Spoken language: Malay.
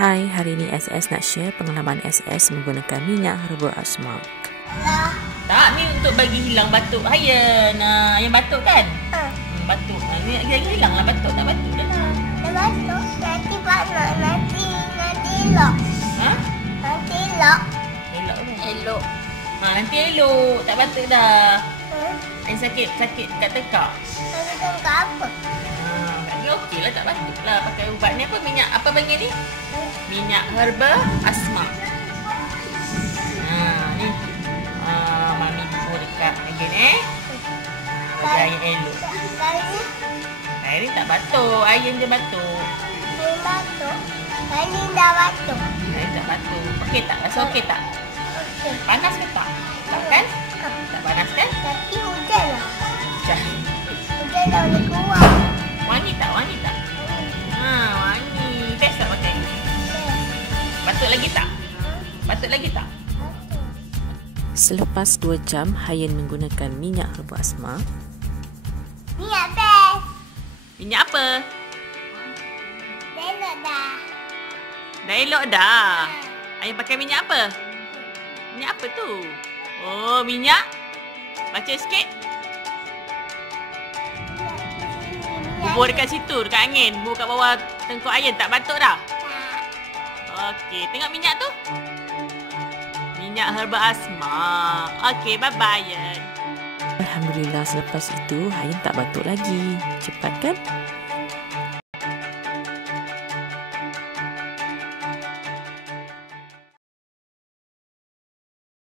Hai, hari ini SS nak share pengalaman SS menggunakan minyak herba asmak. Tak, ni untuk bagi hilang batuk Hayan. Yang batuk kan? Batuk. Ni lagi hilang lah batuk. Tak batuk dah lah. Dah batuk. Nanti panas. Nanti elok. Ha? Nanti elok. Elok tu. Elok. Nanti elok. Tak batuk dah. Yang sakit kat tekak. Nanti tengok apa? Ni okey lah, tak batuk lah. Pakai ubat ni apa? Minyak apa panggil ni? Minyak herba asmak. Ni. Mami bubuh dekat again Bagi air elok. Air ni tak batuk. Air je batuk. Air batuk. Air dah batuk. Air tak batuk. Okey tak? Rasa okey tak? Okey. Panas ke tak? Tak kan? Tak panas kan? Tapi hujan lah. Hujan. Hujan dah boleh keluar. Wangi tak? Wangi tak? Wangi. Best tak pakai ni? Batuk lagi tak? Batuk lagi tak? Selepas 2 jam Hayan menggunakan minyak herba asmak. Minyak best. Minyak apa? Dah elok dah. Dah elok dah. Ayah pakai minyak apa? Minyak apa tu? Oh, minyak. Baca sikit. Bubur dekat situ, dekat angin. Bubur kat bawah tengkuk Ayan. Tak batuk dah? Okey, tengok minyak tu. Minyak herba asmak. Okey, bye-bye Ayan. Alhamdulillah, selepas itu Hayan tak batuk lagi. Cepat kan?